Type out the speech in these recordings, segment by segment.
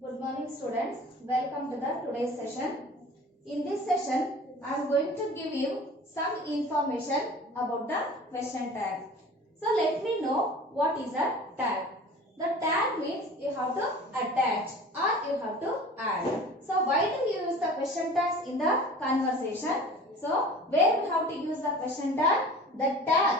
Good morning students. Welcome to the today's session. In this session, I am going to give you some information about the question tag. So let me know what is a tag. The tag means you have to attach or you have to add. So why do you use the question tags in the conversation? So where we have to use the question tag? The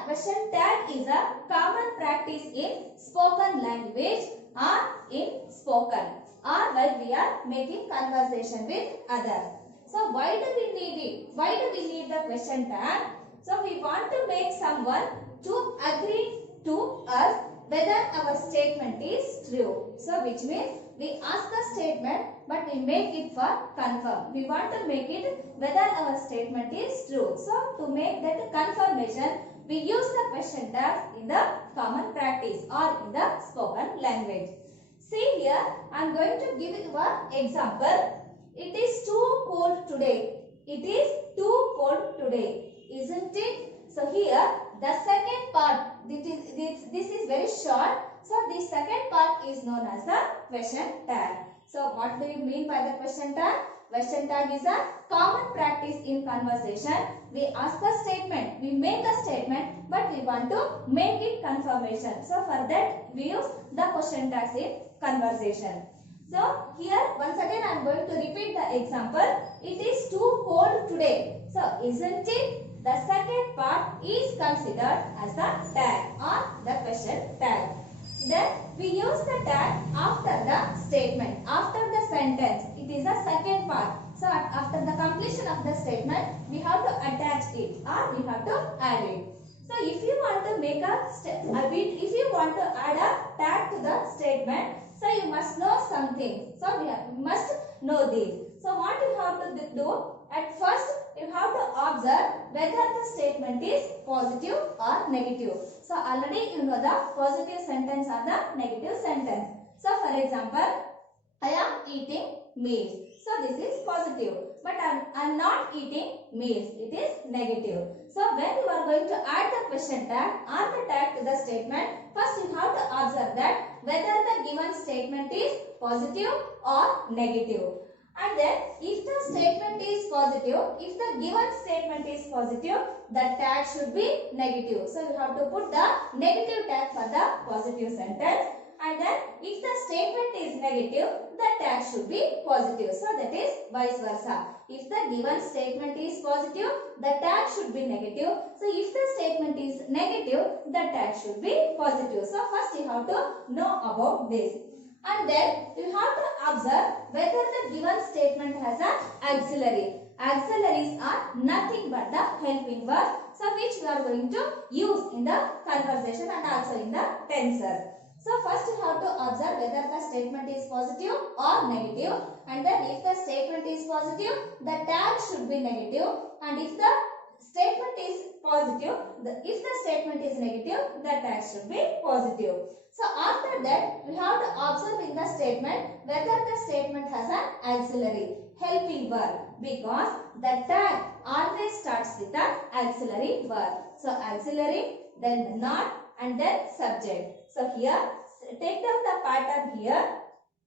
question tag is a common practice in spoken language or in spoken, or while we are making conversation with others. So why do we need it? Why do we need the question tag? So we want to make someone to agree to us whether our statement is true. So which means we ask the statement but we make it for confirm. We want to make it whether our statement is true. So to make that confirmation, we use the question tags in the common practice or in the spoken language. See here, I am going to give you an example. It is too cold today. It is too cold today. Isn't it? So here, the second part, this is very short. So the second part is known as the question tag. So what do you mean by the question tag? Question tag is a common practice in conversation. We ask a statement, we make a statement, but we want to make it confirmation. So for that, we use the question tags in conversation. So here once again I am going to repeat the example. It is too cold today. So isn't it? The second part is considered as the tag or the question tag. Then we use the tag after the statement, after the sentence. It is the second part. So after the completion of the statement, we have to attach it or we have to add it. So if you want to make if you want to add a tag to the statement, so you must know something. So we must know this. So what you have to do? At first, you have to observe whether the statement is positive or negative. So already you know the positive sentence or the negative sentence. So for example, I am eating meals. So this is positive. But I am not eating meals. It is negative. So when you are going to add the question tag or the tag to the statement, first you have to observe that whether the given statement is positive or negative. And then if the statement is positive, if the given statement is positive, the tag should be negative. So you have to put the negative tag for the positive sentence. And then if the statement is negative, the tag should be positive. So that is vice versa. If the given statement is positive, the tag should be negative. So if the statement is negative, the tag should be positive. So first you have to know about this. And then you have to observe whether the given statement has an auxiliary. Auxiliaries are nothing but the helping verb, so which we are going to use in the conversation and also in the tenses. So first you have to observe whether the statement is positive or negative, and then if the statement is positive, the tag should be negative, and if the statement is positive, if the statement is negative, the tag should be positive. So after that, we have to observe in the statement whether the statement has an auxiliary, helping verb, because the tag always starts with an auxiliary verb. So auxiliary, then the not, and then subject. So here, take down the pattern here.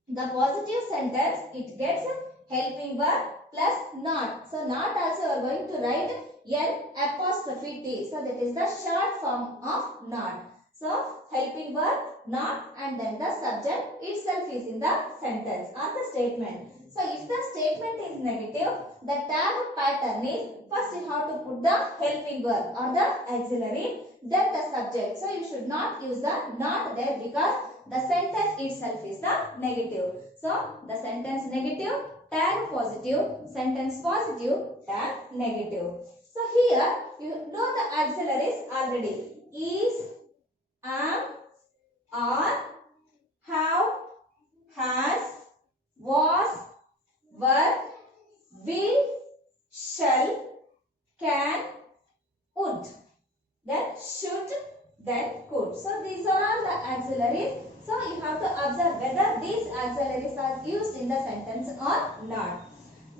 The positive sentence, it gets helping verb plus not. So not also are going to write N''T. So that is the short form of not. So helping verb, not, and then the subject itself is in the sentence or the statement. So if the statement is negative, the tag pattern is first you have to put the helping verb or the auxiliary, then the subject. So you should not use the not there because the sentence itself is the negative. So the sentence negative, tag positive, sentence positive, tag negative. So here you know the auxiliaries already. Is, am, are, have, has, was, were, will, shall, can, would, then should, then could. So these are all the auxiliaries. So you have to observe whether these auxiliaries are used in the sentence or not.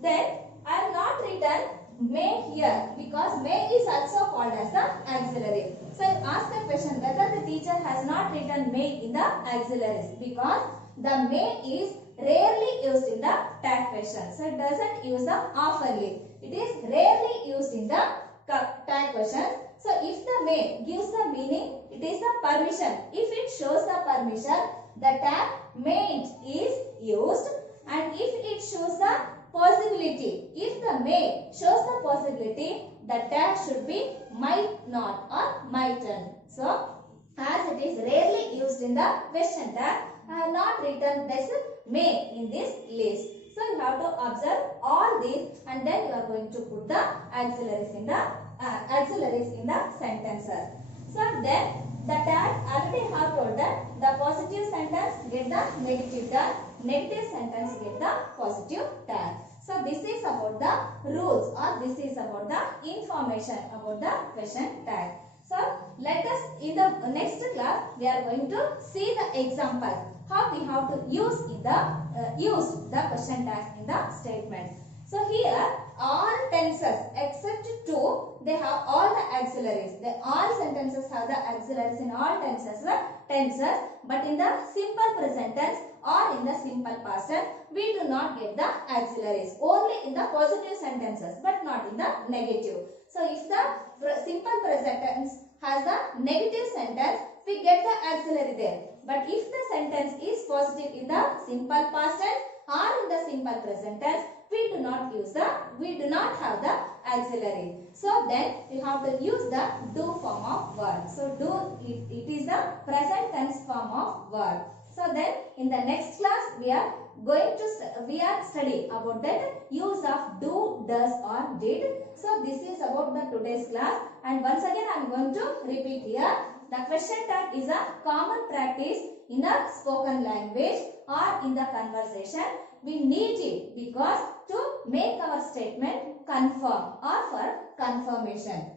Then I have not written may here because may is also called as the auxiliary. So I ask the question whether the teacher has not written may in the auxiliaries because the may is rarely used in the tag question. So it doesn't use the oftenly. It is rarely used in the tag questions. So if the may gives the meaning, it is the permission. If it shows the permission, the tag mayn't is used. And if it shows the possibility, if the may shows the possibility, the tag should be might not or mightn't. So as it is rarely used in the question tag, I have not written this may in this list. So you have to observe all these and then you are going to put the auxiliaries in the sentences. So then the tag already have told that the positive sentence get the negative tag, negative sentence get the positive tag. So this is about the rules or this is about the information about the question tag. So let us in the next class we are going to see the example how we have to use the question tags in the statement. So here all tenses except two, they have all the auxiliaries. All sentences have the auxiliaries in all tenses, but in the simple present tense or in the simple past tense we do not get the auxiliaries. Only in the positive sentences but not in the negative. So if the simple present tense has the negative sentence, we get the auxiliary there. But if the sentence is positive in the simple past tense or in the simple present tense, we do not have the auxiliary. So then we have to use the do form of verb. So do it is the present tense form of verb. So then in the next class we are studying about that use of do, does or did. So this is about the today's class, and once again I am going to repeat here. The question tag is a common practice in the spoken language or in the conversation. We need it because to make our statement confirm or for confirmation.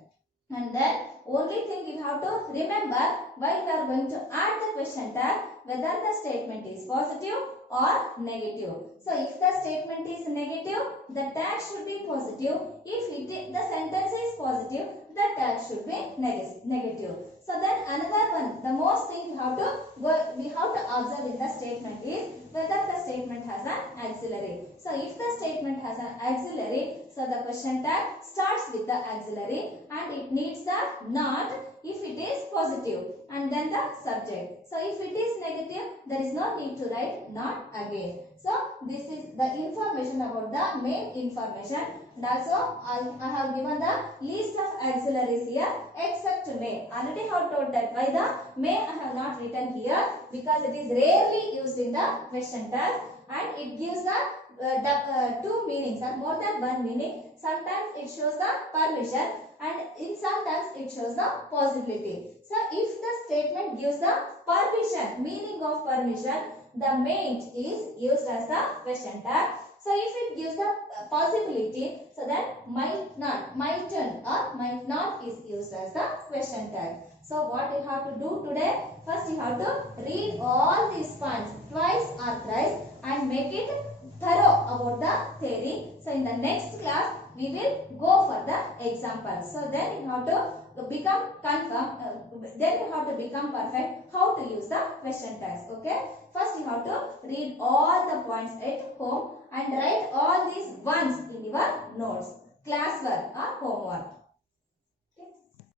And then only thing you have to remember while we are going to add the question tag, whether the statement is positive or negative. So if the statement is negative, the tag should be positive. If the sentence is positive, the tag should be negative. So then another one, the most thing we have to observe in the statement is whether the statement has an auxiliary. So if the statement has an auxiliary, so the question tag starts with the auxiliary and it needs the not if it is positive and then the subject. So if it is negative, there is no need to write not again. So this is the information about the main information, and also I have given the list of auxiliaries here except may. Already have told that why the may I have not written here, because it is rarely used in the question tag and it gives the two meanings or more than one meaning. Sometimes it shows the permission and in sometimes it shows the possibility. So if the statement gives the permission, meaning of permission, the main is used as the question tag. So if it gives the possibility, so then might not, mightn't or might not is used as the question tag. So what you have to do today, first you have to read all these points twice or thrice and make it thorough about the theory. So in the next class we will go for the example. So then you have to become then you have to become perfect how to use the question tags. Okay, first you have to read all the points at home and write all these once in your notes, classwork or homework.